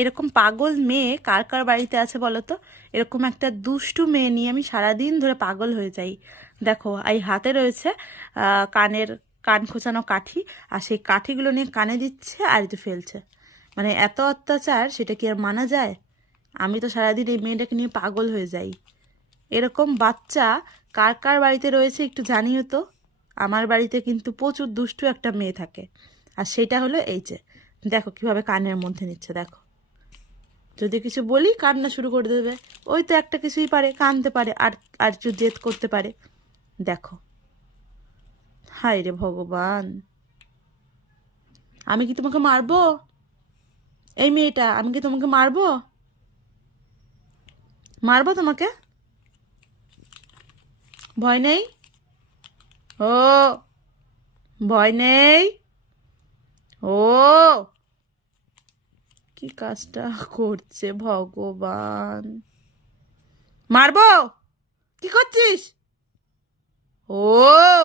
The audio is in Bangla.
এরকম পাগল মেয়ে কার কার বাড়িতে আছে বলো তো? এরকম একটা দুষ্টু মেয়ে নিয়ে আমি সারাদিন ধরে পাগল হয়ে যাই। দেখো এই হাতে রয়েছে কানের কান খোঁচানো কাঠি, আর সেই কাঠিগুলো নিয়ে কানে দিচ্ছে আর এই যে ফেলছে। মানে এত অত্যাচার, সেটা কি আর মানা যায়? আমি তো সারাদিন এই মেয়েটাকে নিয়ে পাগল হয়ে যাই। এরকম বাচ্চা কার কার বাড়িতে রয়েছে একটু জানিও তো। আমার বাড়িতে কিন্তু প্রচুর দুষ্টু একটা মেয়ে থাকে, আর সেটা হলো এই যে, দেখো কিভাবে কানের মধ্যে নিচ্ছে, দেখো। যদি কিছু বলি কান্না শুরু করে দেবে। ওই তো একটা কিছুই পারে, কানতে পারে আর আর একটু জেদ করতে পারে। দেখো, হায় রে ভগবান, আমি কি তোমাকে মারবো? এই মেয়েটা, আমি কি তোমাকে মারবো? মারবো তোমাকে? ভয় নেই? ও, ভয় নেই? ও, কি কাজটা করছে ভগবান! মারবো? কি করছিস? ও,